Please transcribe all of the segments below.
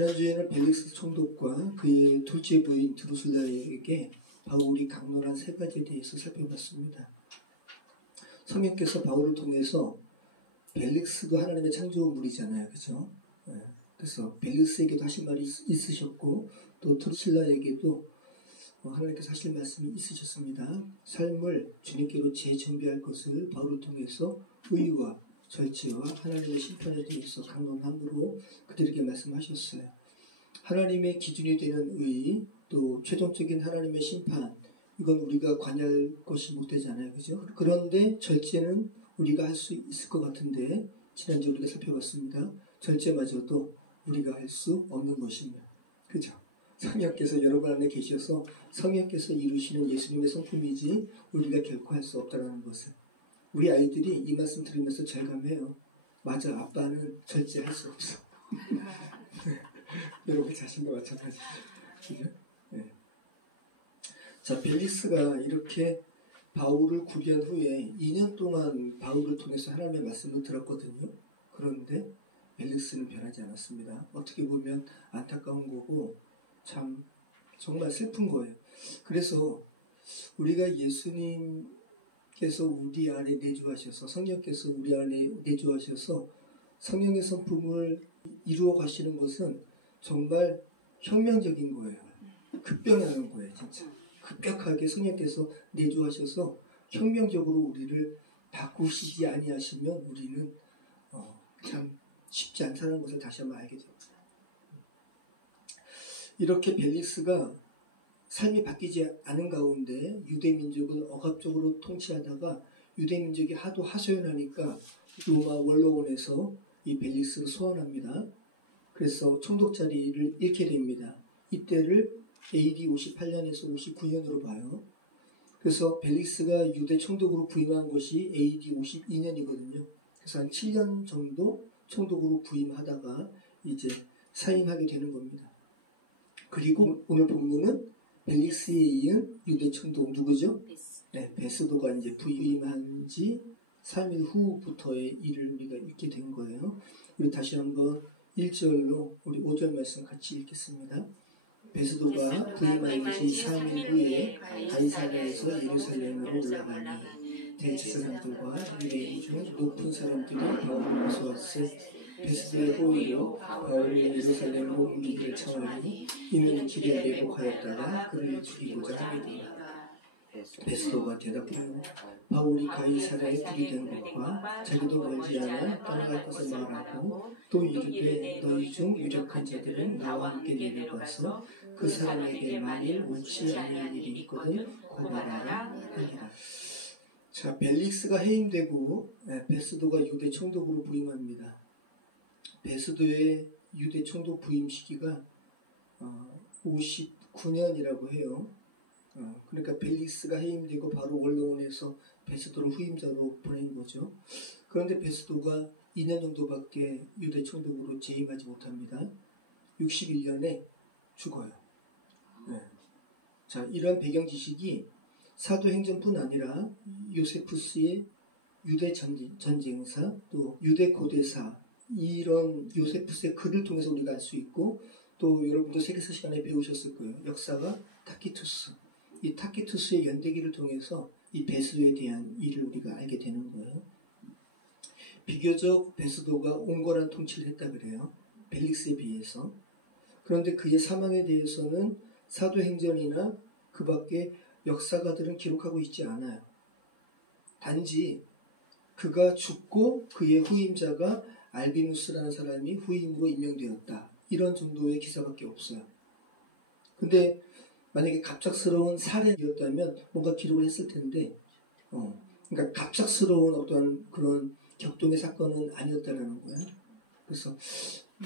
지난주에는 벨릭스 총독과 그의 둘째 부인 드루슬라에게 바울이 강론한 세 가지에 대해서 살펴봤습니다. 성령께서 바울을 통해서 벨릭스도 하나님의 창조물이잖아요. 그죠? 그래서 벨릭스에게도 하실 말이 있으셨고 또 드루슬라에게도 하나님께서 하실 말씀이 있으셨습니다. 삶을 주님께로 재정비할 것을 바울을 통해서 의와 절제와 하나님의 심판에 대해서 강론함으로 그들에게 말씀하셨어요. 하나님의 기준이 되는 의, 또 최종적인 하나님의 심판, 이건 우리가 관여할 것이 못 되잖아요. 그죠? 그런데 절제는 우리가 할 수 있을 것 같은데 지난주에 우리가 살펴봤습니다. 절제마저도 우리가 할 수 없는 것입니다. 그죠? 성령께서 여러분 안에 계셔서 성령께서 이루시는 예수님의 성품이지 우리가 결코 할 수 없다는 것을 우리 아이들이 이 말씀 들으면서 절감해요. 맞아, 아빠는 절제할 수 없어. 여러분 자신과 마찬가지죠. 그죠? 네. 자, 벨릭스가 이렇게 바울을 구비한 후에 2년 동안 바울을 통해서 하나님의 말씀을 들었거든요. 그런데 벨릭스는 변하지 않았습니다. 어떻게 보면 안타까운 거고 참 정말 슬픈 거예요. 그래서 우리가 예수님께서 우리 안에 내주하셔서 성령께서 우리 안에 내주하셔서 성령의 성품을 이루어 가시는 것은 정말 혁명적인 거예요. 급변하는 거예요. 진짜 급격하게 성령께서 내주하셔서 혁명적으로 우리를 바꾸시지 아니하시면 우리는 참 쉽지 않다는 것을 다시 한번 알게 됩니다. 이렇게 벨릭스가 삶이 바뀌지 않은 가운데 유대민족을 억압적으로 통치하다가 유대민족이 하도 하소연하니까 로마 원로원에서 이 벨릭스를 소환합니다. 그래서 총독 자리를 잃게 됩니다. 이때를 AD 58년에서 59년으로 봐요. 그래서 벨릭스가 유대 총독으로 부임한 것이 AD 52년이거든요. 그래서 한 7년 정도 총독으로 부임하다가 이제 사임하게 되는 겁니다. 그리고 오늘 본문은 벨릭스에 이은 유대 총독 누구죠? 네, 베스도가 이제 부임한 지 3일 후부터의 일을 우리가 읽게 된 거예요. 우리 다시 한번 1절로 우리 5절 말씀 같이 읽겠습니다. 베스도가 부임한 지 3일 후에 가이사랴에서 예루살렘으로 올라가니 대제사장들과 유대인 중 높은 사람들이 바울을 모셔왔을 베스도의 호의로 바울을 예루살렘으로 옮기기를 청하니 이는 길에 매복하였다가 그를 죽이고자 함이더라. 베스도가 대답하여 바울이 가이사랴에 들이댄 것과 자기도 멀지 않아 떠나갈 것을 말하고 또 이르되 너희 중 유력한 자들은 나와 함께 내려가서 그 사람에게 만일 옳지 아니할 일이 있거든 고발하라 하니라. 자, 벨릭스가 해임되고 베스도가 유대 총독으로 부임합니다. 베스도의 유대 총독 부임 시기가 59년이라고 해요. 그러니까 벨릭스가 해임되고 바로 원로원에서 베스도를 후임자로 보낸 거죠. 그런데 베스도가 2년 정도밖에 유대 총독으로 재임하지 못합니다. 61년에 죽어요. 네. 자, 이러한 배경 지식이 사도행전뿐 아니라 요세푸스의 유대 전쟁사, 또 유대 고대사, 이런 요세푸스의 글을 통해서 우리가 알 수 있고, 또 여러분도 세계사 시간에 배우셨을 거예요. 역사가 타키투스. 이 타키투스의 연대기를 통해서 이 베스도에 대한 일을 우리가 알게 되는 거예요. 비교적 베스도가 온건한 통치를 했다 그래요. 벨릭스에 비해서. 그런데 그의 사망에 대해서는 사도행전이나 그 밖에 역사가들은 기록하고 있지 않아요. 단지 그가 죽고 그의 후임자가 알비누스라는 사람이 후임으로 임명되었다. 이런 정도의 기사밖에 없어요. 근데 만약에 갑작스러운 살해였다면 뭔가 기록을 했을 텐데, 그러니까 갑작스러운 어떤 그런 격동의 사건은 아니었다라는 거예요. 그래서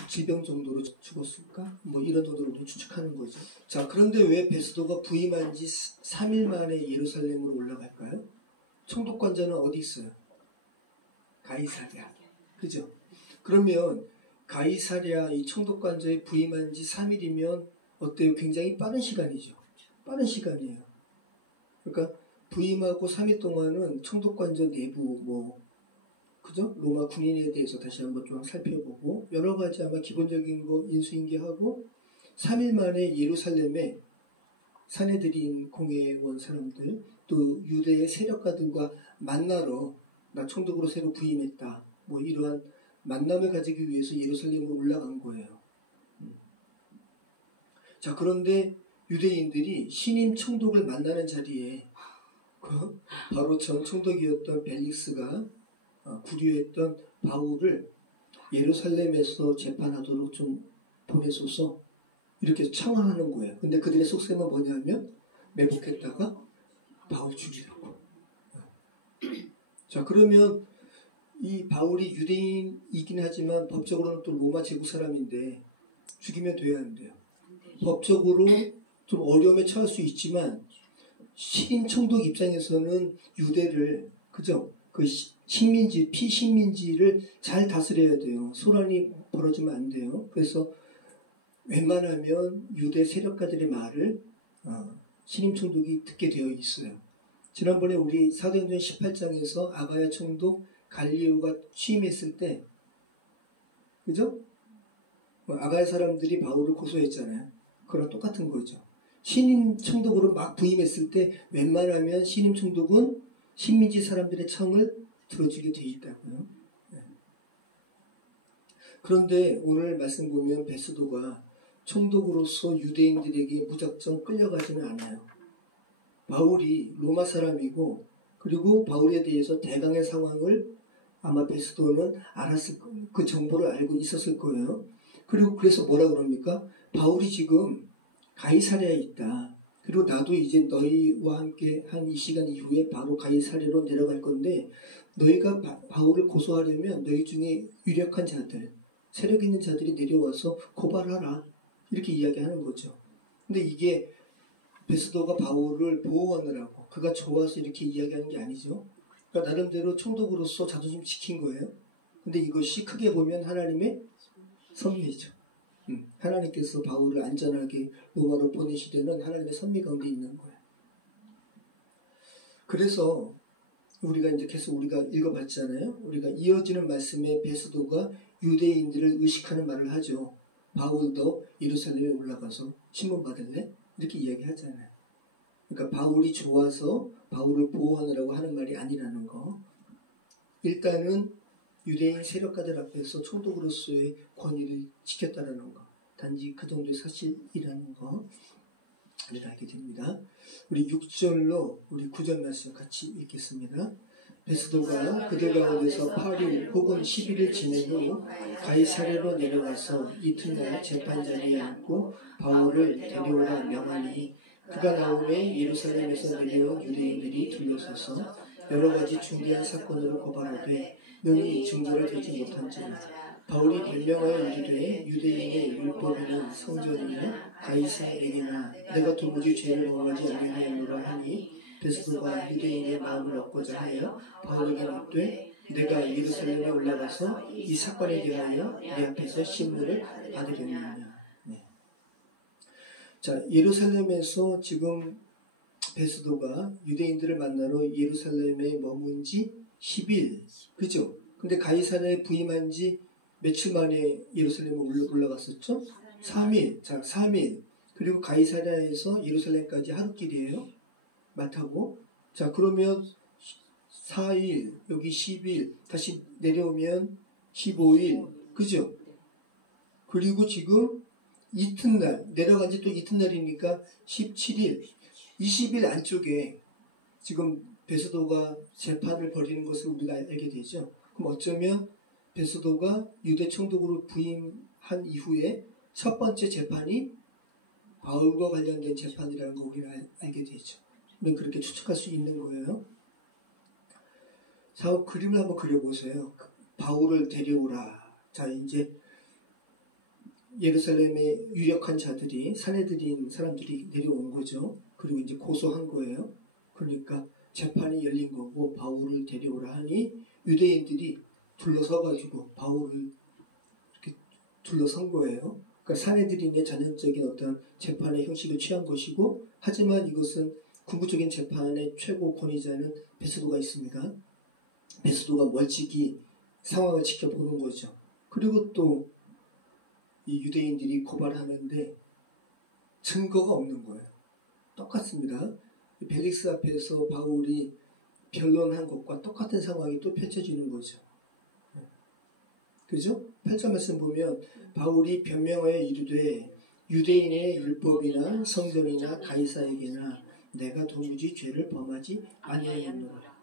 질병 정도로 죽었을까? 뭐 이런 정도로 추측하는 거죠. 자, 그런데 왜 베스도가 부임한 지 3일 만에 예루살렘으로 올라갈까요? 총독관자는 어디 있어요? 가이사랴. 그죠? 그러면 가이사랴 이 총독관자에 부임한 지 3일이면 어때요? 굉장히 빠른 시간이죠. 빠른 시간이에요. 그러니까 부임하고 3일 동안은 총독관저 내부 그죠? 로마 군인에 대해서 다시 한번 좀 살펴보고 여러 가지 아마 기본적인 거 인수인계하고 3일 만에 예루살렘에 사내들인 공회에 온 사람들 또 유대의 세력가들과 만나러 나 총독으로 새로 부임했다. 뭐 이러한 만남을 가지기 위해서 예루살렘으로 올라간 거예요. 자, 그런데 유대인들이 신임 총독을 만나는 자리에 바로 전 총독이었던 벨릭스가 구류했던 바울을 예루살렘에서 재판하도록 좀 보내소서 이렇게 청하는 거예요. 근데 그들의 속셈은 뭐냐면 매복했다가 바울 죽이라고. 자, 그러면 이 바울이 유대인이긴 하지만 법적으로는 또 로마 제국 사람인데 죽이면 돼야 안 돼요. 법적으로 좀 어려움에 처할 수 있지만 신임 총독 입장에서는 유대를 그죠? 그 식민지, 피식민지를 잘 다스려야 돼요. 소란이 벌어지면 안 돼요. 그래서 웬만하면 유대 세력가들의 말을 신임 총독이 듣게 되어 있어요. 지난번에 우리 사도행전 18장에서 아가야 총독 갈리오가 취임했을 때 그죠? 아가야 사람들이 바울을 고소했잖아요. 그거랑 똑같은 거죠. 신임 총독으로 막 부임했을 때 웬만하면 신임 총독은 식민지 사람들의 청을 들어주게 돼 있다고요. 네. 그런데 오늘 말씀 보면 베스도가 총독으로서 유대인들에게 무작정 끌려가지는 않아요. 바울이 로마 사람이고 그리고 바울에 대해서 대강의 상황을 아마 베스도는 알았을 거예요. 그 정보를 알고 있었을 거예요. 그리고 그래서 뭐라 그럽니까? 바울이 지금 가이사랴에 있다. 그리고 나도 이제 너희와 함께 한 이 시간 이후에 바로 가이사랴로 내려갈 건데 너희가 바울을 고소하려면 너희 중에 유력한 자들, 세력 있는 자들이 내려와서 고발하라. 이렇게 이야기하는 거죠. 근데 이게 베스도가 바울을 보호하느라고 그가 좋아서 이렇게 이야기하는 게 아니죠. 그러니까 나름대로 총독으로서 자존심 지킨 거예요. 근데 이것이 크게 보면 하나님의 섭리죠. 하나님께서 바울을 안전하게 로마로 보내시려는 하나님의 섭리 가운데 있는 거예요. 그래서 우리가 이제 계속 우리가 읽어봤잖아요. 우리가 이어지는 말씀에 베스도가 유대인들을 의식하는 말을 하죠. 바울도 예루살렘에 올라가서 신문받을래? 이렇게 이야기하잖아요. 그러니까 바울이 좋아서 바울을 보호하느라고 하는 말이 아니라는 거. 일단은 유대인 세력가들 앞에서 총독으로서의 권위를 지켰다는 거. 단지 그 정도의 사실이라는 거. 우리가 알게 됩니다. 우리 6절로 우리 9절 말씀 같이 읽겠습니다. 베스도가 그들 가운데서 8일 혹은 11일 지낸 후 가이사랴로 내려가서 이튿날 재판 자리에 앉고 바울을 데려오라 명하니 그가 나오매 예루살렘에서 내려온 유대인들이 둘러서서 여러 가지 중대한 사건으로 고발하되 능히 증거를 대지 못한지라. 바울이 변명하여 이르되 유대인의 율법이나 성전이나 가이사에게나 내가 도무지 죄를 범하지 아니하였노라 하니 베스도가 유대인의 마음을 얻고자 하여 바울에게 묻되 내가 예루살렘에 올라가서 이 사건에 대하여 네 앞에서 신문을 받으려느냐. 네. 자, 예루살렘에서 지금 베스도가 유대인들을 만나러 예루살렘에 머문 지 10일, 그죠? 근데 가이사랴에 부임한 지 며칠 만에 예루살렘에 올라갔었죠? 3일. 자, 3일. 그리고 가이사랴에서 예루살렘까지 하루길이에요. 말 타고. 자, 그러면 4일, 여기 10일, 다시 내려오면 15일. 그죠? 그리고 지금 이튿날, 내려간 지 또 이튿날이니까 17일, 20일 안쪽에 지금 베스도가 재판을 벌이는 것을 우리가 알게 되죠. 그럼 어쩌면 베스도가 유대 총독으로 부임한 이후에 첫 번째 재판이 바울과 관련된 재판이라는 거 우리가 알게 되죠. 우리는 그렇게 추측할 수 있는 거예요. 자, 그림을 한번 그려보세요. 바울을 데려오라. 자, 이제 예루살렘의 유력한 자들이, 사내들인 사람들이 내려온 거죠. 그리고 이제 고소한 거예요. 그러니까 재판이 열린 거고 바울을 데려오라 하니 유대인들이 둘러서가지고 바울을 이렇게 둘러선 거예요. 그러니까 사내들인의 전형적인 어떤 재판의 형식을 취한 것이고, 하지만 이것은 궁극적인 재판의 최고 권위자는 베스도가 있습니다. 베스도가 멀찍이 상황을 지켜보는 거죠. 그리고 또 이 유대인들이 고발하는데 증거가 없는 거예요. 똑같습니다. 벨릭스 앞에서 바울이 변론한 것과 똑같은 상황이 또 펼쳐지는 거죠. 그죠? 8절 말씀 보면 바울이 변명하여 이르되 유대인의 율법이나 성전이나 가이사에게나 내가 도무지 죄를 범하지 아니하였노라.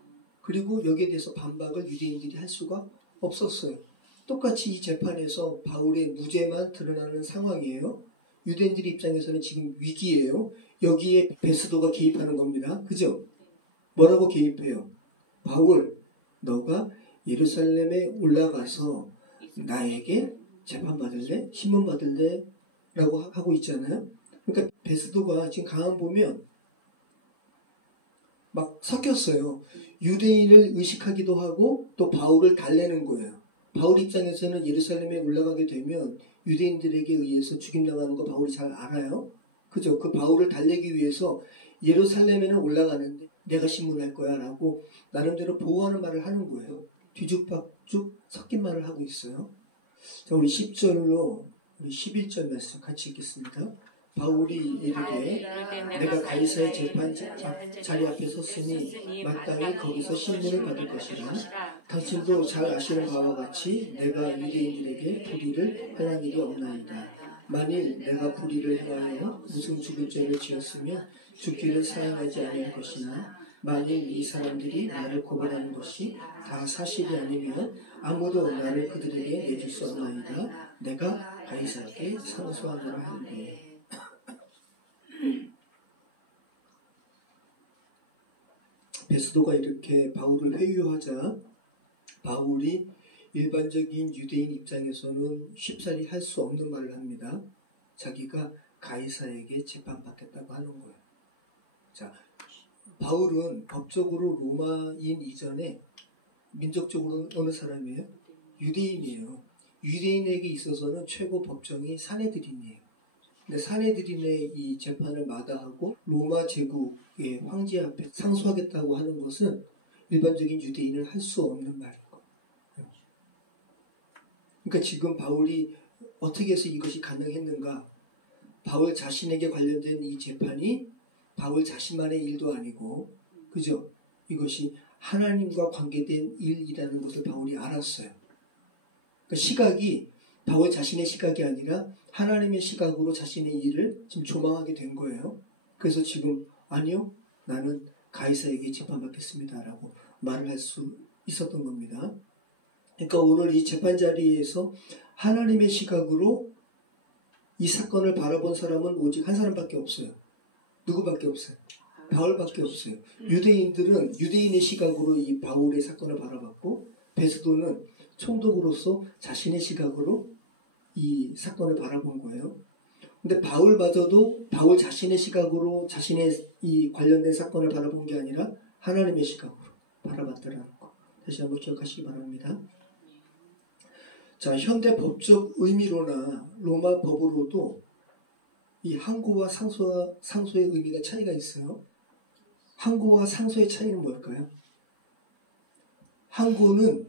그리고 여기에 대해서 반박을 유대인들이 할 수가 없었어요. 똑같이 이 재판에서 바울의 무죄만 드러나는 상황이에요. 유대인들 입장에서는 지금 위기예요. 여기에 베스도가 개입하는 겁니다. 그죠? 뭐라고 개입해요? 바울, 너가 예루살렘에 올라가서 나에게 재판받을래? 신문받을래? 라고 하고 있잖아요. 그러니까 베스도가 지금 강한 보면 막 섞였어요. 유대인을 의식하기도 하고 또 바울을 달래는 거예요. 바울 입장에서는 예루살렘에 올라가게 되면 유대인들에게 의해서 죽임당하는 거 바울이 잘 알아요. 그죠? 그 바울을 달래기 위해서 예루살렘에는 올라가는데 내가 신문할 거야 라고 나름대로 보호하는 말을 하는 거예요. 뒤죽박죽 섞인 말을 하고 있어요. 자, 우리 10절로 우리 11절 말씀 같이 읽겠습니다. 바울이 이르되 내가 가이사의 재판 자리 앞에 섰으니 마땅히 거기서 신문을 받을 것이라. 당신도 잘 아시는 바와 같이 내가 유대인들에게 불의를 행한 일이 없나이다. 만일 내가 불의를 행하여 무슨 죽을 죄를 지었으면 죽기를 사용하지 아니할 것이나 만일 이 사람들이 나를 고발하는 것이 다 사실이 아니면 아무도 나를 그들에게 내줄 수 없나이다. 내가 가이사에게 상소하노라 하는데. 베스도가 이렇게 바울을 회유하자 바울이 일반적인 유대인 입장에서는 쉽사리 할 수 없는 말을 합니다. 자기가 가이사에게 재판받겠다고 하는 거예요. 자, 바울은 법적으로 로마인 이전에 민족적으로 어느 사람이에요? 유대인이에요. 유대인에게 있어서는 최고 법정이 사내드린이에요. 근데 사내드린의 이 재판을 마다하고 로마 제국의 황제 앞에 상소하겠다고 하는 것은 일반적인 유대인은 할 수 없는 말인 거예요. 그러니까 지금 바울이 어떻게 해서 이것이 가능했는가? 바울 자신에게 관련된 이 재판이 바울 자신만의 일도 아니고, 그죠? 이것이 하나님과 관계된 일이라는 것을 바울이 알았어요. 그러니까 시각이 바울 자신의 시각이 아니라 하나님의 시각으로 자신의 일을 지금 조망하게 된 거예요. 그래서 지금 아니요, 나는 가이사에게 재판받겠습니다 라고 말을 할 수 있었던 겁니다. 그러니까 오늘 이 재판 자리에서 하나님의 시각으로 이 사건을 바라본 사람은 오직 한 사람밖에 없어요. 누구밖에 없어요? 바울밖에 없어요. 유대인들은 유대인의 시각으로 이 바울의 사건을 바라봤고, 베스도는 총독으로서 자신의 시각으로 이 사건을 바라본 거예요. 근데 바울마저도 바울 자신의 시각으로 자신의 이 관련된 사건을 바라본 게 아니라 하나님의 시각으로 바라봤다라는 거. 다시 한번 기억하시기 바랍니다. 자, 현대 법적 의미로나 로마 법으로도 이 항고와 상소의 의미가 차이가 있어요. 항고와 상소의 차이는 뭘까요? 항고는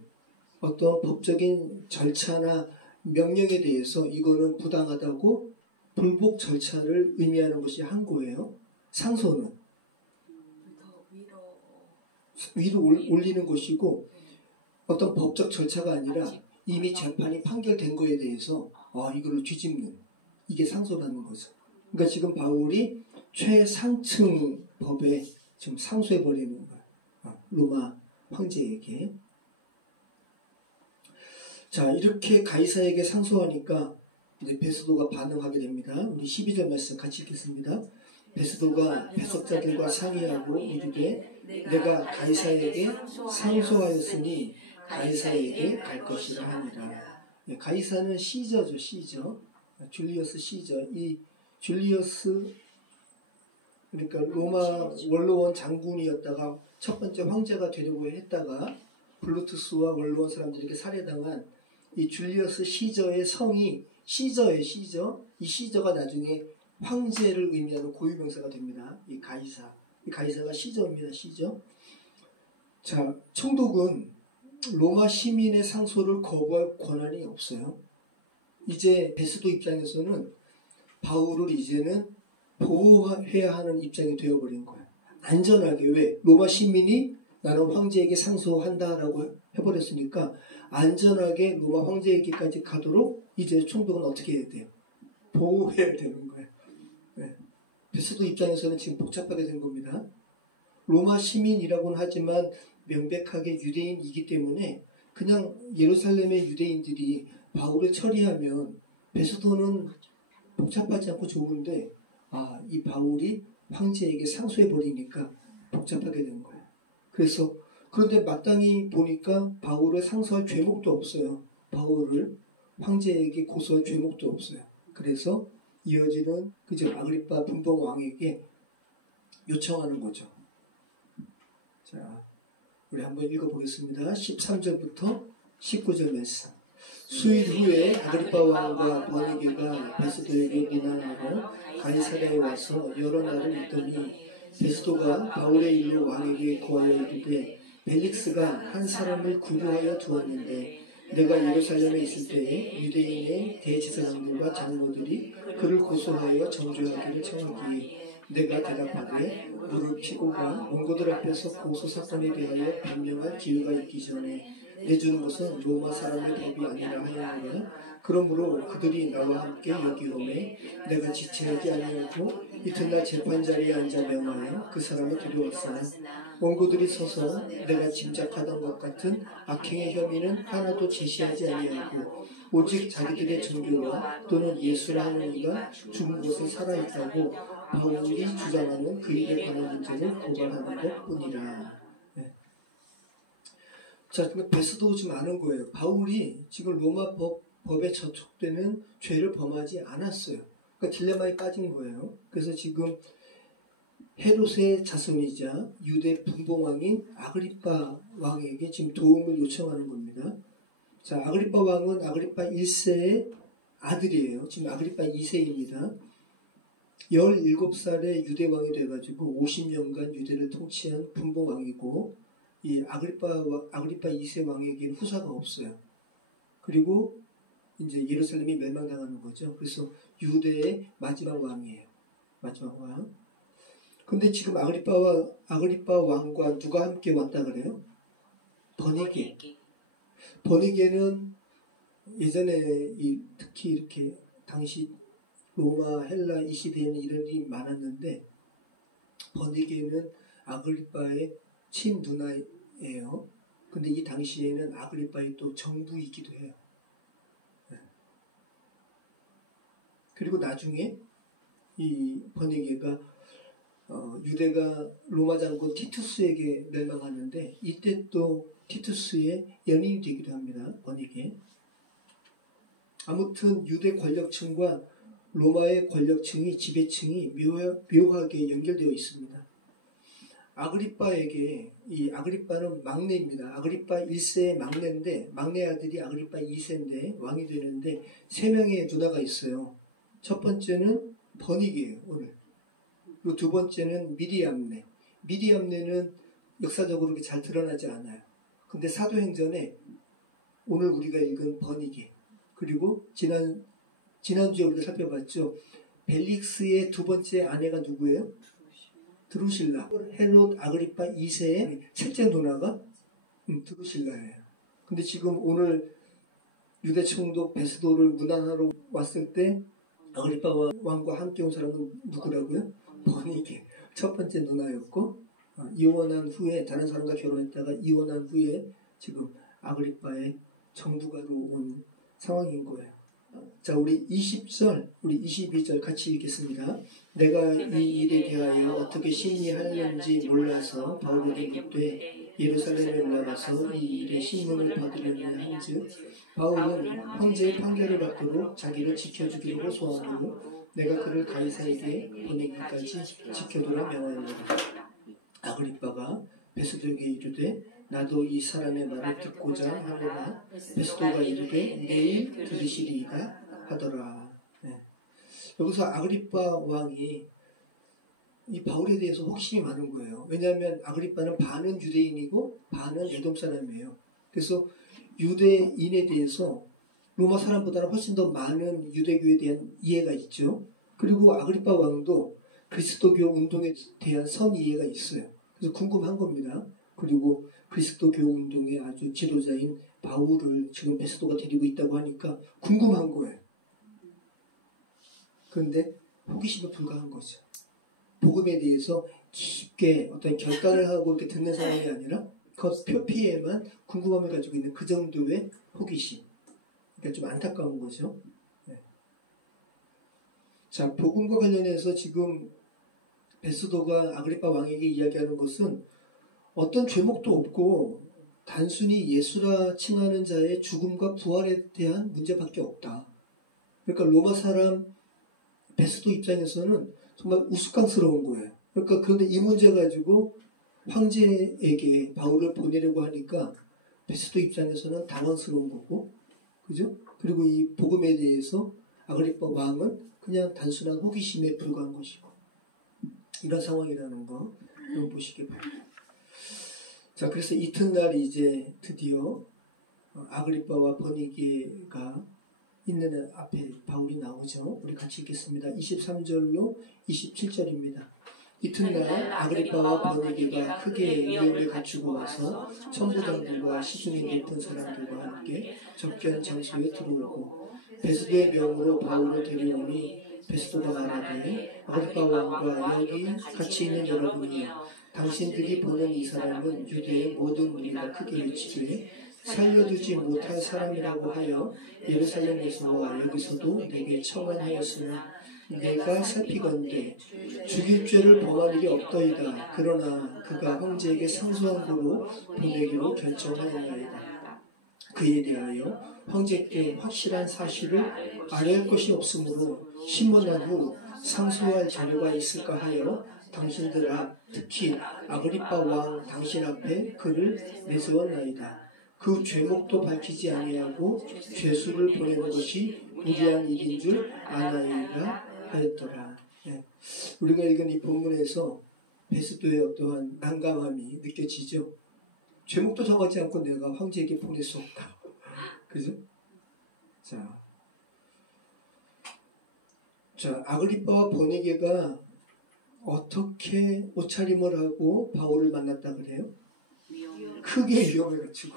어떤 법적인 절차나 명령에 대해서 이거는 부당하다고 불복 절차를 의미하는 것이 항고예요. 상소는 위로 올리는 것이고 어떤 법적 절차가 아니라 이미 재판이 판결된 거에 대해서 이걸 뒤집는, 이게 상소라는 거죠. 그러니까 지금 바울이 최상층 법에 지금 상소해버리는 거예요. 로마 황제에게. 자, 이렇게 가이사에게 상소하니까 이제 베스도가 반응하게 됩니다. 우리 12절 말씀 같이 읽겠습니다. 베스도가 배석자들과 상의하고 이르되 내가 가이사에게 상소하였으니 가이사에게 갈 것이라 하니라. 가이사는 시저죠, 시저. 줄리어스 시저. 이 줄리어스, 그러니까 로마 원로원 장군이었다가 첫 번째 황제가 되려고 했다가 블루투스와 원로원 사람들에게 살해당한 이 줄리어스 시저의 성이 시저예요, 시저. 이 시저가 나중에 황제를 의미하는 고유명사가 됩니다. 이 가이사. 이 가이사가 시저입니다, 시저. 자, 총독은 로마 시민의 상소를 거부할 권한이 없어요. 이제 베스도 입장에서는 바울을 이제는 보호해야 하는 입장이 되어버린 거예요. 안전하게. 왜? 로마 시민이 나는 황제에게 상소한다라고 해버렸으니까 안전하게 로마 황제에게까지 가도록 이제 총독은 어떻게 해야 돼요? 보호해야 되는 거예요. 네. 베스도 입장에서는 지금 복잡하게 된 겁니다. 로마 시민이라고는 하지만 명백하게 유대인이기 때문에 그냥 예루살렘의 유대인들이 바울을 처리하면 베스도는 복잡하지 않고 좋은데 이 바울이 황제에게 상소해버리니까 복잡하게 된 거예요. 그런데 마땅히 보니까 바울을 상소할 죄목도 없어요. 바울을 황제에게 고소할 죄목도 없어요. 그래서 이어지는 그저 아그리파 분봉 왕에게 요청하는 거죠. 자, 우리 한번 읽어보겠습니다. 13절부터 19절 말씀. 수일 후에 아그리파 왕과 버니게가 베스도에게 비난하고 가이사랴에 와서 여러 날을 있더니 베스도가 바울의 일로 왕에게 고하여 이르되 벨릭스가 한 사람을 구류하여 두었는데 내가 예루살렘에 있을 때에 유대인의 대제사장들과 장로들이 그를 고소하여 정죄하기를 청하기에 내가 대답하되 무릇 피고가 원고들 앞에서 고소사건에 대하여 변명할 기회가 있기 전에 내주는 것은 로마 사람의 법이 아니라 하였노라. 그러므로 그들이 나와 함께 여기 오매 내가 지체하지 아니하고 이튿날 재판자리에 앉아 명하여 그 사람을 데려왔으나 원고들이 서서 내가 짐작하던 것 같은 악행의 혐의는 하나도 제시하지 아니하고 오직 자기들의 종교와 또는 예수라는 이가 죽은 것을 살아있다고 바울이 주장하는 그 일에 관한 문제를 고발하는 것뿐이라. 자, 베스도 지금 아는 거예요. 바울이 지금 로마 법에 저촉되는 죄를 범하지 않았어요. 그러니까 딜레마에 빠진 거예요. 그래서 지금 헤롯의 자손이자 유대 분봉왕인 아그리파 왕에게 지금 도움을 요청하는 겁니다. 자, 아그리파 왕은 아그리파 1세의 아들이에요. 지금 아그리파 2세입니다. 17살에 유대왕이 돼가지고 50년간 유대를 통치한 분봉왕이고 이 아그리파 2세 왕에게는 후사가 없어요. 그리고 이제 예루살렘이 멸망당하는 거죠. 그래서 유대의 마지막 왕이에요. 마지막 왕. 근데 지금 아그리파 왕과 누가 함께 왔다 그래요? 버니게. 버니게는 예전에 특히 이렇게 당시 로마, 헬라 이 시대에는 이런 일이 많았는데 버니게는 아그리파의 친누나예요. 근데 이 당시에는 아그리파의 또 정부이기도 해요. 그리고 나중에 이 버니게가 유대가 로마 장군 티투스에게 멸망하는데 이때 또 티투스의 연인이 되기도 합니다. 버니게. 아무튼 유대 권력층과 로마의 권력층이 지배층이 묘하게 연결되어 있습니다. 아그리파에게 이 아그리파는 막내입니다. 아그리파 1세의 막내인데 막내 아들이 아그리파 2세인데 왕이 되는데 3명의 누나가 있어요. 첫 번째는 버니게예요. 오늘. 그리고 두 번째는 미리암네. 미리암네는 역사적으로 그렇게 잘 드러나지 않아요. 근데 사도행전에 오늘 우리가 읽은 버니게 그리고 지난주에 우리가 살펴봤죠. 벨릭스의 두 번째 아내가 누구예요? 드루실라. 헤롯 아그리파 2세의 셋째 누나가 드루실라예요. 근데 지금 오늘 유대 총독 베스도를 문안하러 왔을 때 아그리파 왕과 함께 온 사람은 누구라고요? 버니게. 첫 번째 누나였고 이혼한 후에 다른 사람과 결혼했다가 이혼한 후에 지금 아그리파의 정부가로 온 상황인 거예요. 자, 우리 20절, 우리 22절 같이 읽겠습니다. 내가 이 일에 대하여 어떻게 심리하는지 몰라서 바울에게 묻되 예루살렘에 올라가서 이 일의 신문을 받으려냐 한즉 바울은 황제의 판결을 받도록 자기를 지켜주기로 호소하고 내가 그를 가이사에게 보내기까지 지켜두라 명하노라. 아그리빠가 베스도에게 이르되 나도 이 사람의 말을 듣고자 하노라. 베스도가 이르되 내일 들으시리이다 하더라. 네. 여기서 아그리빠 왕이 이 바울에 대해서 혹심이 많은 거예요. 왜냐하면 아그리빠는 반은 유대인이고 반은 에돔 사람이에요. 그래서 유대인에 대해서 로마 사람보다는 훨씬 더 많은 유대교에 대한 이해가 있죠. 그리고 아그리파 왕도 그리스도교 운동에 대한 선이해가 있어요. 그래서 궁금한 겁니다. 그리고 그리스도교 운동의 아주 지도자인 바울을 지금 베스도가 데리고 있다고 하니까 궁금한 거예요. 그런데 호기심에 불과한 거죠. 복음에 대해서 깊게 어떤 결단을 하고 이렇게 듣는 사람이 아니라 그 표피에만 궁금함을 가지고 있는 그 정도의 호기심. 그러니까 좀 안타까운 거죠. 네. 자, 복음과 관련해서 지금 베스도가 아그리파 왕에게 이야기하는 것은 어떤 죄목도 없고 단순히 예수라 칭하는 자의 죽음과 부활에 대한 문제밖에 없다. 그러니까 로마 사람 베스도 입장에서는 정말 우스꽝스러운 거예요. 그러니까 그런데 이 문제 가지고 황제에게 바울을 보내려고 하니까 베스도 입장에서는 당황스러운 거고, 그죠? 그리고 이 복음에 대해서 아그리파 왕은 그냥 단순한 호기심에 불과한 것이고, 이런 상황이라는 거 한번 보시기 바랍니다. 자, 그래서 이튿날 이제 드디어 아그리파와 버니게가 있는 앞에 바울이 나오죠. 우리 같이 읽겠습니다. 23절로 27절입니다. 이튿날 아그리파와 버니게가 크게 위험을 갖추고 와서 천부장들과 시중에 높은 사람들과 함께 접견 장소에 들어오고 베스도의 명으로 바울을 데려오니 베스도가 말하되 아그리파 왕과 여기 같이 있는 여러분이여 당신들이 보는 이 사람은 유대의 모든 무리가 크게 외치되 살려두지 못할 사람이라고 하여 예루살렘에서와 여기서도 내게 청원하였으나 내가 살피건대 죽일 죄를 범한 일이 없더이다. 그러나 그가 황제에게 상소한 고로 보내기로 결정하였나이다. 그에 대하여 황제께 확실한 사실을 알할 것이 없으므로 신문한 후 상소할 자료가 있을까 하여 당신들 앞 특히 아그리파 왕 당신 앞에 그를 내세웠나이다. 그 죄목도 밝히지 아니하고 죄수를 보내는 것이 무리한 일인 줄 아나이다 하였더라. 네. 우리가 읽은 이 본문에서 베스도의 어떠한 난감함이 느껴지죠. 죄목도 정하지 않고 내가 황제에게 보낼 수 없다. 그죠? 자, 아그리파와 버니게가 어떻게 옷차림을 하고 바울을 만났다 그래요? 크게 위험을 갖추고.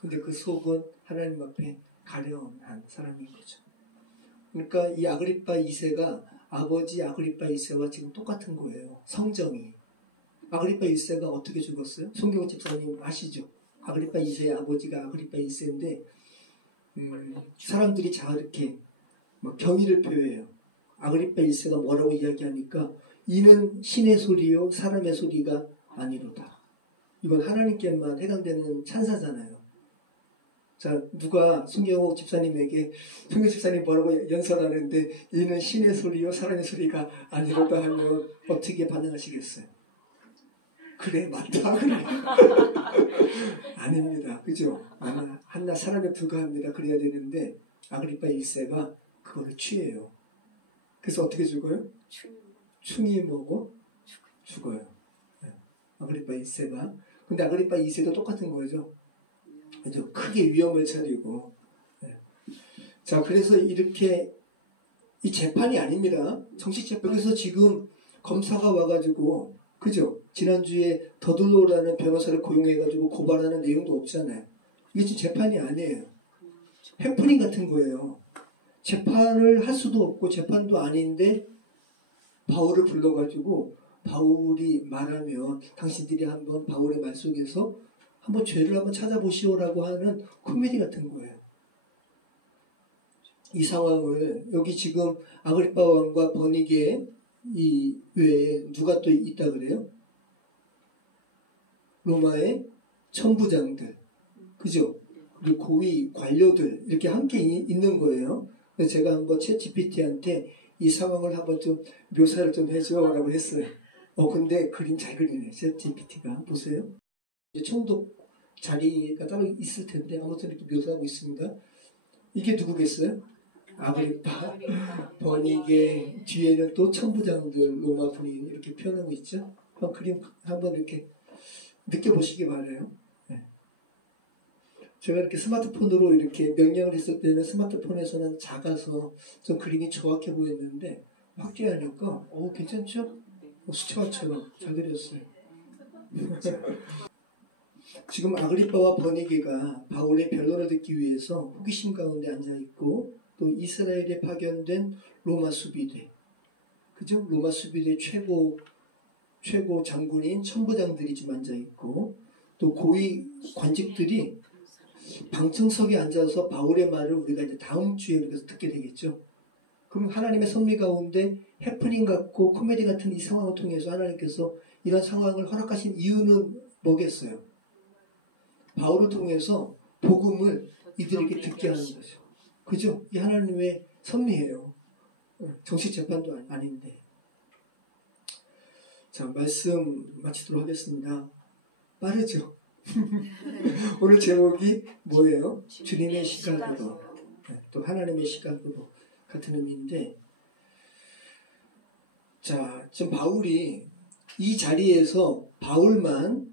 근데 그 속은 하나님 앞에 가련한 사람인 거죠. 그러니까 이 아그리파 2세가 아버지 아그리파 2세와 지금 똑같은 거예요. 성정이. 아그리파 1세가 어떻게 죽었어요? 송경호 집사님 아시죠? 아그리파 2세의 아버지가 아그리파 1세인데 사람들이 자르게 경의를 표해요. 아그리파 1세가 뭐라고 이야기하니까 이는 신의 소리요 사람의 소리가 아니로다. 이건 하나님께만 해당되는 찬사잖아요. 자, 누가 송경호 집사님에게 송경호 집사님 뭐라고 연설하는데 이는 신의 소리요 사람의 소리가 아니로다 하면 어떻게 반응하시겠어요? 그래 맞다 그래. 아닙니다. 그죠? 한낱 사람에 불과합니다. 그래야 되는데 아그리파 1세가 그거를 취해요. 그래서 어떻게 죽어요? 충이 뭐고? 죽어요. 네. 아그리파 1세가. 근데 아그리파 2세도 똑같은 거죠. 그죠? 크게 위험을 차리고. 네. 자, 그래서 이렇게 이 재판이 아닙니다. 정식 재판. 그래서 지금 검사가 와가지고 그죠? 지난주에 더들로라는 변호사를 고용해가지고 고발하는 내용도 없잖아요. 이게 지금 재판이 아니에요. 해프닝 같은 거예요. 재판을 할 수도 없고 재판도 아닌데 바울을 불러가지고 바울이 말하면 당신들이 한번 바울의 말 속에서 한번 죄를 한번 찾아보시오라고 하는 코미디 같은 거예요. 이 상황을 여기 지금 아그리파 왕과 버니게 이 외에 누가 또 있다 그래요? 로마의 천부장들, 그죠? 그리고 고위 관료들 이렇게 함께 있는 거예요. 그래서 제가 한번 챗GPT한테 이 상황을 한번 좀 묘사를 좀 해줘라고 했어요. 근데 그림 잘 그리네. 챗GPT가 보세요. 이제 총독 자리가 따로 있을 텐데 아무튼 이렇게 묘사하고 있습니다. 이게 누구겠어요? 아그리파, 버니게, 뒤에는 또 천부장들, 로마 군인 이렇게 표현하고 있죠. 그림 한번 이렇게 느껴보시기 바라요. 네. 제가 이렇게 스마트폰으로 이렇게 명령을 했을 때는 스마트폰에서는 작아서 좀 그림이 정확해 보였는데 확대하니까 괜찮죠? 수채화처럼 잘 그렸어요. 지금 아그리빠와 버니게가 바울의 변론을 듣기 위해서 호기심 가운데 앉아있고 또 이스라엘에 파견된 로마 수비대, 그죠? 로마 수비대 최고 장군인 천부장들이 좀 앉아있고 또 고위 관직들이 방청석에 앉아서 바울의 말을 우리가 이제 다음 주에 우리가 듣게 되겠죠. 그럼 하나님의 섭리 가운데 해프닝 같고 코미디 같은 이 상황을 통해서 하나님께서 이런 상황을 허락하신 이유는 뭐겠어요? 바울을 통해서 복음을 이들에게 듣게 하는 거죠. 그죠? 이 하나님의 섭리예요. 정식 재판도 아닌데. 자, 말씀 마치도록 하겠습니다. 빠르죠? 오늘 제목이 뭐예요? 주님의 시각으로. 또 하나님의 시각으로 같은 의미인데, 자, 지금 바울이 이 자리에서 바울만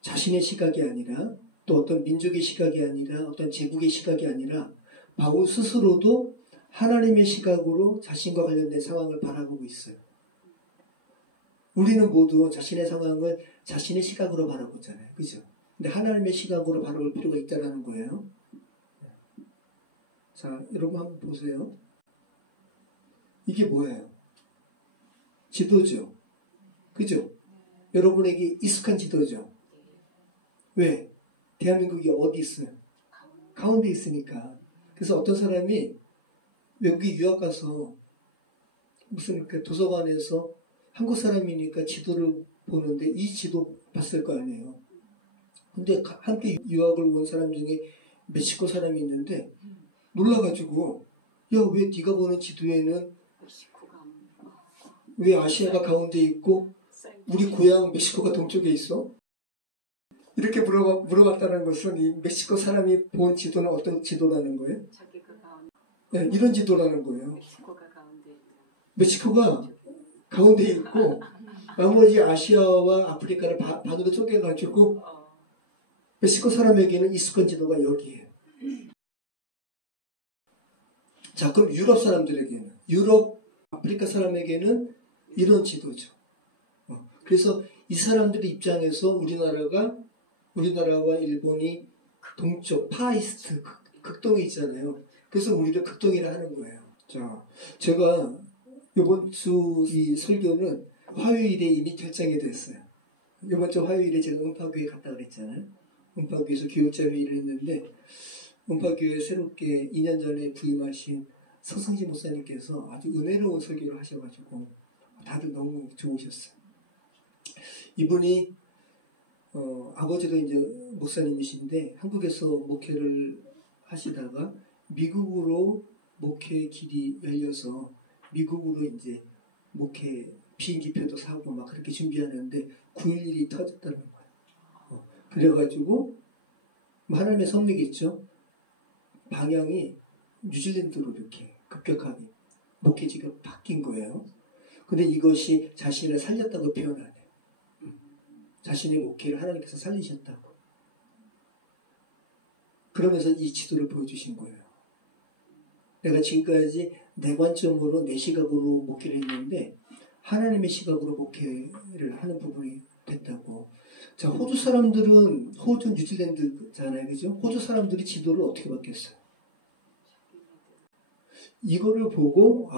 자신의 시각이 아니라 또 어떤 민족의 시각이 아니라 어떤 제국의 시각이 아니라 바울 스스로도 하나님의 시각으로 자신과 관련된 상황을 바라보고 있어요. 우리는 모두 자신의 상황을 자신의 시각으로 바라보잖아요. 그죠? 근데 하나님의 시각으로 바라볼 필요가 있다는 거예요. 자, 여러분 한번 보세요. 이게 뭐예요? 지도죠. 그죠? 여러분에게 익숙한 지도죠. 왜? 대한민국이 어디 있어요? 가운데 있으니까. 그래서 어떤 사람이 외국에 유학 가서 무슨 그 도서관에서 한국 사람이니까 지도를 보는데 이 지도 봤을 거 아니에요. 근데 함께 유학을 온 사람 중에 멕시코 사람이 있는데 놀라가지고 야, 왜 네가 보는 지도에는 왜 아시아가 가운데 있고 우리 고향 멕시코가 동쪽에 있어? 이렇게 물어봤다는 것은 이 멕시코 사람이 본 지도는 어떤 지도라는 거예요? 네, 이런 지도라는 거예요. 멕시코가 가운데 있고 나머지 아시아와 아프리카를 반으로 쪼개가지고 멕시코 사람에게는 익숙한 지도가 여기에요. 자, 그럼 유럽 사람들에게는, 유럽, 아프리카 사람에게는 이런 지도죠. 그래서 이 사람들의 입장에서 우리나라와 일본이 동쪽, 파이스트, 극동이 있잖아요. 그래서 우리를 극동이라 하는 거예요. 자, 제가 이번 주 이 설교는 화요일에 이미 결정이 됐어요. 이번 주 화요일에 제가 음파교회 갔다 그랬잖아요. 음파교회에서 교육자 회의를 했는데 음파교회 새롭게 2년 전에 부임하신 서성지 목사님께서 아주 은혜로운 설교를 하셔가지고 다들 너무 좋으셨어요. 이분이 아버지도 이제 목사님이신데 한국에서 목회를 하시다가 미국으로 목회 길이 열려서 미국으로 이제 목회 비행기표도 사고 막 그렇게 준비하는데 9.11이 터졌다는 거예요. 그래가지고 하나님의 섭리겠죠. 방향이 뉴질랜드로 이렇게 급격하게 목회지가 바뀐 거예요. 근데 이것이 자신을 살렸다고 표현하네요. 자신의 목회를 하나님께서 살리셨다고. 그러면서 이 지도를 보여주신 거예요. 내가 지금까지 내 관점으로 내 시각으로 목회를 했는데 하나님의 시각으로 목회를 하는 부분이 됐다고. 자, 호주 사람들은 호주 뉴질랜드잖아요. 그죠? 호주 사람들이 지도를 어떻게 바뀌었어요? 이거를 보고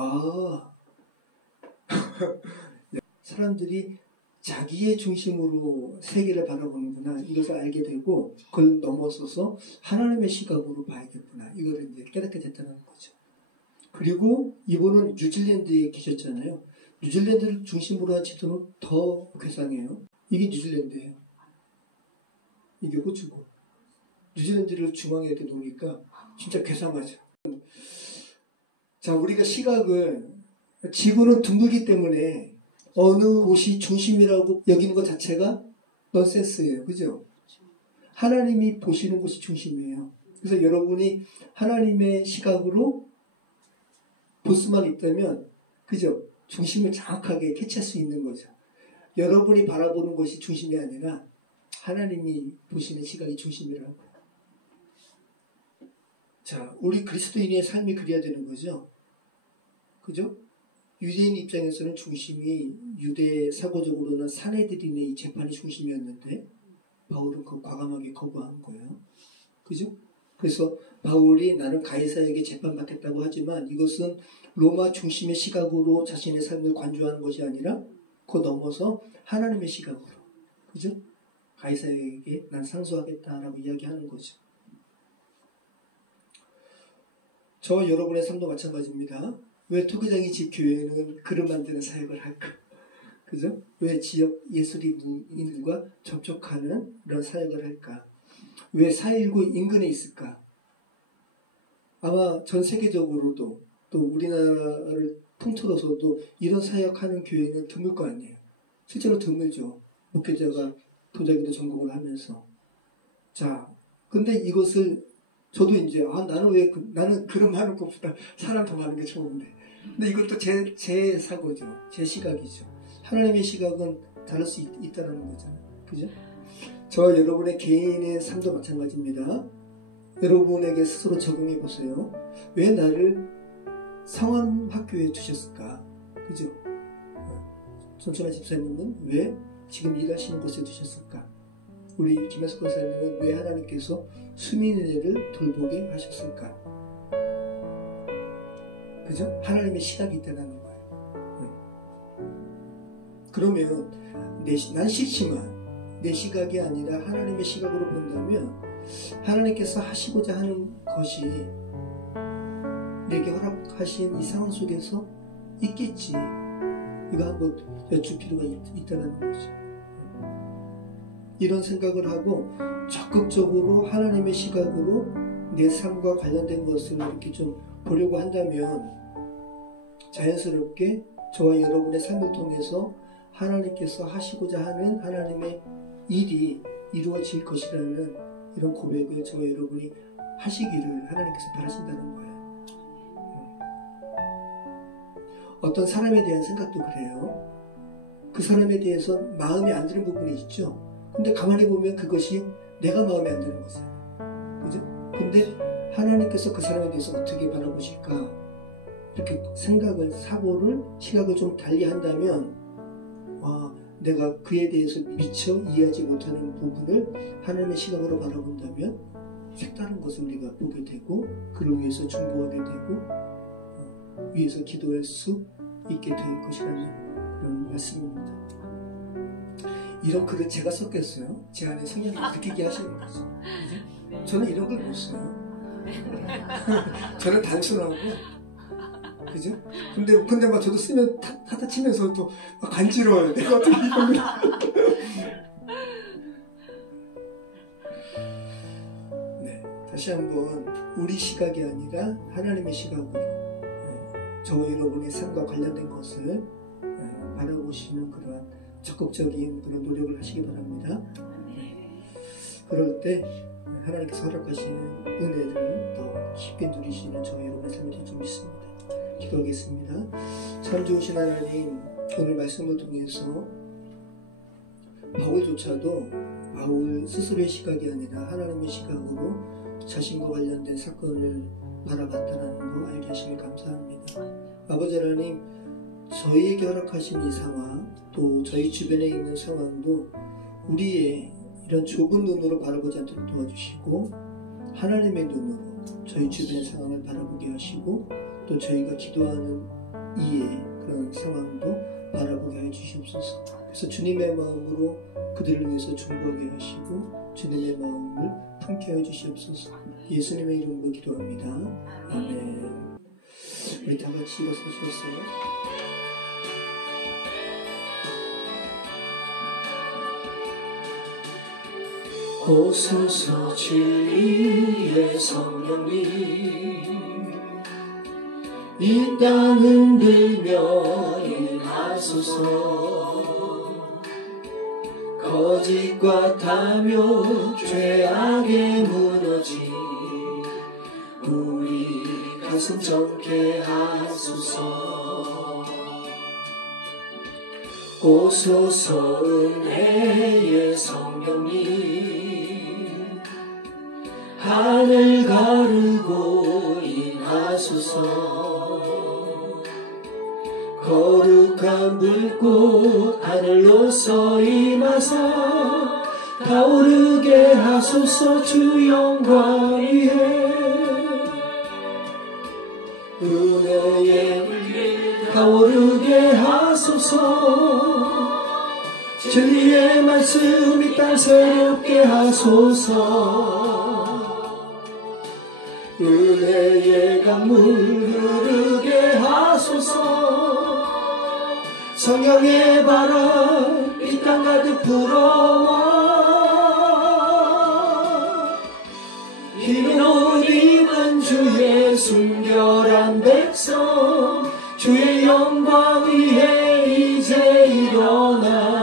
사람들이 자기의 중심으로 세계를 바라보는구나. 이것을 알게 되고 그걸 넘어서서 하나님의 시각으로 봐야겠구나. 이걸 이제 깨닫게 됐다는 거죠. 그리고 이분은 뉴질랜드에 계셨잖아요. 뉴질랜드를 중심으로 한 지도는 더 괴상해요. 이게 뉴질랜드예요. 이게 호주고. 뉴질랜드를 중앙에 이렇게 놓으니까 진짜 괴상하죠. 자, 우리가 시각을 지구는 둥글기 때문에 어느 곳이 중심이라고 여기는 것 자체가 넌센스예요. 그죠? 하나님이 보시는 곳이 중심이에요. 그래서 여러분이 하나님의 시각으로 볼 수만 있다면, 그죠? 중심을 정확하게 캐치할 수 있는 거죠. 여러분이 바라보는 것이 중심이 아니라 하나님이 보시는 시각이 중심이라고요. 자, 우리 그리스도인의 삶이 그래야 되는 거죠. 그죠? 유대인 입장에서는 중심이 유대 사고적으로는 사내들인의 재판이 중심이었는데 바울은 그거 과감하게 거부한 거예요. 그죠? 그래서 바울이 나는 가이사에게 재판받겠다고 하지만 이것은 로마 중심의 시각으로 자신의 삶을 관조하는 것이 아니라 그 넘어서 하나님의 시각으로, 그죠? 가이사에게 난 상소하겠다라고 이야기하는 거죠. 저와 여러분의 삶도 마찬가지입니다. 왜 토교장이 집 교회는 그릇 만드는 사역을 할까? 그죠? 왜 지역 예술인들과 접촉하는 이런 사역을 할까? 왜 4.19 인근에 있을까? 아마 전 세계적으로도 또 우리나라를 통틀어서도 이런 사역하는 교회는 드물 거 아니에요. 실제로 드물죠. 목회자가 도자기도 전공을 하면서. 자, 근데 이것을 저도 이제 나는 그런 많은 것보다 사람 더 많은 게 좋은데. 근데 이것도 제 사고죠. 제 시각이죠. 하나님의 시각은 다를 수 있다는 거잖아요. 그죠? 저와 여러분의 개인의 삶도 마찬가지입니다. 여러분에게 스스로 적용해 보세요. 왜 나를 성함학교에 두셨을까? 그죠? 손천아 집사님은 왜 지금 일하시는 곳에 두셨을까? 우리 김혜숙 권사님은 왜 하나님께서 수민회를 돌보게 하셨을까? 그죠? 하나님의 시각이 있다는 거예요. 그러면 난 싫지만 내 시각이 아니라 하나님의 시각으로 본다면 하나님께서 하시고자 하는 것이 내게 허락하신 이 상황 속에서 있겠지. 이거 한번 여쭐 필요가 있다는 거죠. 이런 생각을 하고 적극적으로 하나님의 시각으로 내 삶과 관련된 것을 이렇게 좀 보려고 한다면 자연스럽게 저와 여러분의 삶을 통해서 하나님께서 하시고자 하는 하나님의 일이 이루어질 것이라는 이런 고백을 저와 여러분이 하시기를 하나님께서 바라신다는 거예요. 어떤 사람에 대한 생각도 그래요. 그 사람에 대해서 마음에 안 드는 부분이 있죠. 근데 가만히 보면 그것이 내가 마음에 안 드는 거잖아요. 그죠? 근데 하나님께서 그 사람에 대해서 어떻게 바라보실까? 이렇게 생각을, 사고를, 시각을 좀 달리 한다면 내가 그에 대해서 미처 이해하지 못하는 부분을 하나님의 시각으로 바라본다면 색다른 것을 우리가 보게 되고 그를 위해서 중보하게 되고 위해서 기도할 수 있게 될 것이라는 그런 말씀입니다. 이런 글을 제가 썼겠어요? 제 안에 성령이 느끼게 하시는 거죠. 저는 이런 걸 못 써요. 저는 단순하고, 그죠? 근데 막 저도 쓰면 타다 치면서 또 막 간지러워요. 내가 어떻게 이런 걸. 네, 다시 한번 우리 시각이 아니라 하나님의 시각으로 저와 여러분의 삶과 관련된 것을 바라보시는 그러한 적극적인 그런 노력을 하시기 바랍니다. 그럴 때 하나님께서 허락하시는 은혜를 더 깊게 누리시는 저와 여러분의 삶이 될 줄 믿습니다. 기도하겠습니다. 참 좋으신 하나님, 오늘 말씀을 통해서 바울조차도 바울 스스로의 시각이 아니라 하나님의 시각으로 자신과 관련된 사건을 바라봤다는 거 알게 하시니 감사합니다. 아버지 하나님, 저희에게 허락하신 이 상황, 또 저희 주변에 있는 상황도 우리의 이런 좁은 눈으로 바라보지 않도록 도와주시고 하나님의 눈으로 저희 주변의 상황을 바라보게 하시고 또 저희가 기도하는 이의 그런 상황도 바라보게 해주시옵소서. 그래서 주님의 마음으로 그들을 위해서 중보하게 하시고 주님의 마음을 품게 해주시옵소서. 예수님의 이름으로 기도합니다. 아멘. 우리 다 같이 일어서시겠어요? 오소서 진리의 성령님, 이 땅 흔들며 임하소서. 거짓과 탐욕 죄악에 무너진 우리 가슴 정케 하소서. 오소서 은혜의 성령님, 하늘 가르고 임하소서. 거룩한 불꽃 하늘로서 임하사 타오르게 하소서. 주 영광 위에 은혜의 불길 타오르게 하소서. 진리의 말씀 이 땅 새롭게 하소서. 은혜의 강물 흐르게 하소서. 성령의 바람 이 땅 가득 불어와 흰 옷 입은 주의 순결한 백성 주의 영광 위에 이제 일어나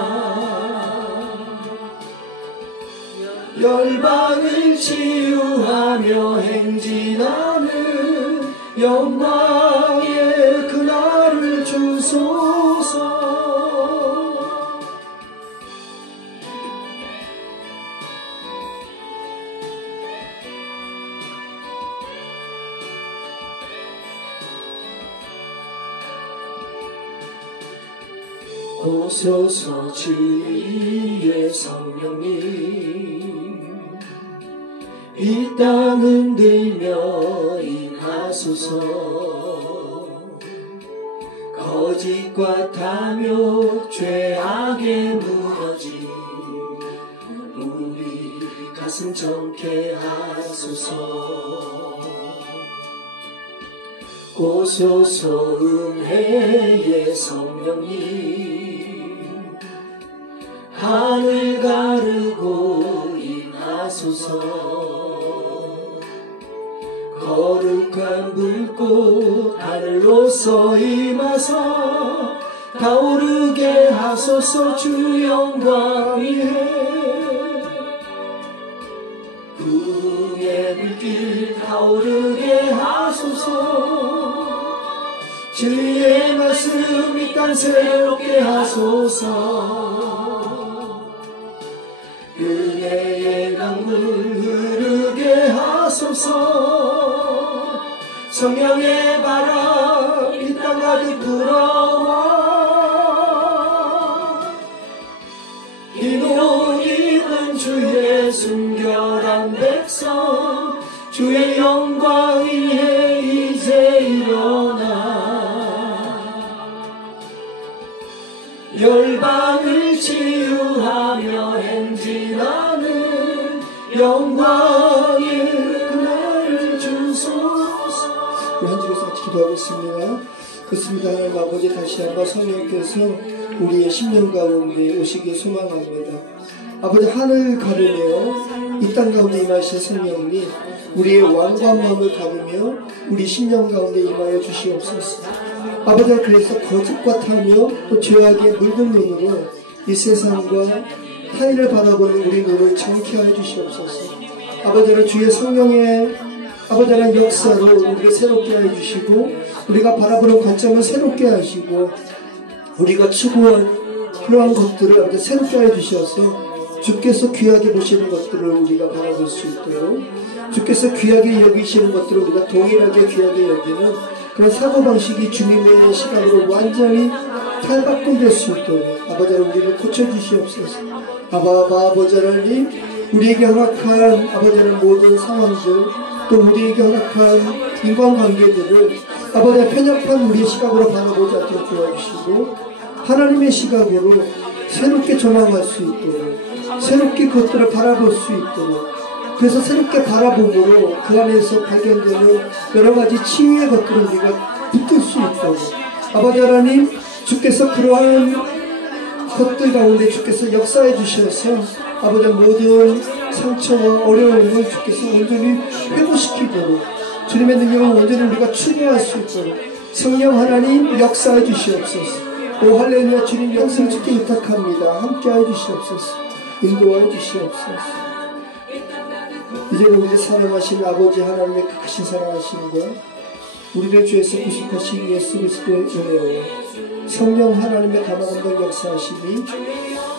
열방을 치유하며 행진하는 영광의 그날을 주소서. 오소서 주의 성령님 이 땅 흔들며 임하소서. 거짓과 탐욕 죄악에 무너진 우리 가슴 정케 하소서. 오소서 은혜의 성령님 하늘 가르고 임하소서. 거룩한 불꽃 하늘로서 임하사 타오르게 하소서. 주 영광 위에 부흥의 불길 타오르게 하소서. 진리의 말씀 이 땅 새롭게 하소서. 은혜의 강물 흐르게 하소서. 성령의 바람 이 땅 가득 불어와 흰 옷 입은 주의 순결한 백성 주의 영광 위에 이제 일어나 열방을 치유하며 행진하는 영광의 그날을 주소서. 우리 한 줄에서 같이 기도하겠습니다. 그렇습니다. 하나님 아버지, 다시 한번 성령께서 우리의 심령 가운데 오시길 소망합니다. 아버지, 하늘 가르며 이 땅 가운데 임하신 성령님 우리의 완고함을 가르며 우리 심령 가운데 임하여 주시옵소서. 아버지, 그래서 거짓과 탐욕 또 죄악에 물든 눈으로 이 세상과 타인을 바라보는 우리 눈을 정케 하여 주시옵소서. 아버지는 주의 성령의 아버지는 역사로 우리가 새롭게 하여 주시고 우리가 바라보는 관점을 새롭게 하시고 우리가 추구한 그러한 것들을 아버지 새롭게 하여 주셔서 주께서 귀하게 보시는 것들을 우리가 바라볼 수 있도록 주께서 귀하게 여기시는 것들을 우리가 동일하게 귀하게 여기는 그런 사고방식이 주님의 시각으로 완전히 탈바꿈될 수 있도록 아버지를 우리를 고쳐주시옵소서. 아버지 하나님, 우리에게 허락한 아버지는 모든 상황들 또 우리에게 허락한 인간관계들을 아버지의 편협한 우리의 시각으로 바라보지 않도록 도와주시고 하나님의 시각으로 새롭게 조망할 수 있도록 새롭게 그것들을 바라볼 수 있도록 그래서 새롭게 바라봄으로 그 안에서 발견되는 여러가지 치유의 것들을 우리가 붙들 수 있도록 아버지 하나님, 주께서 그러한 것들 가운데 주께서 역사해 주셔서 아버지 모든 상처와 어려움을 주께서 온전히 회복시키도록 주님의 능력을 온전히 우리가 추구할 수 있도록 성령 하나님 역사해 주시옵소서. 오 할렐루야. 주님 영생 주께 부탁합니다. 함께해 주시옵소서. 인도하여 주시옵소서. 이제는 우리 사랑하신 아버지 하나님의 크신 사랑하심과 우리를 죄에서 구속하신 예수 그리스도의 은혜와 성령 하나님의 감화감동 역사하심이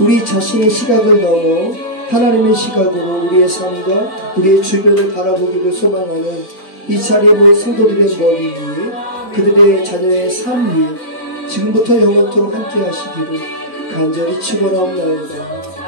우리 자신의 시각을 넘어 하나님의 시각으로 우리의 삶과 우리의 주변을 바라보기를 소망하는 이 자리에 모인 성도들의 머리 위에 그들의 자녀의 삶 위에 지금부터 영원토록 함께 하시기를 간절히 축원하옵나이다.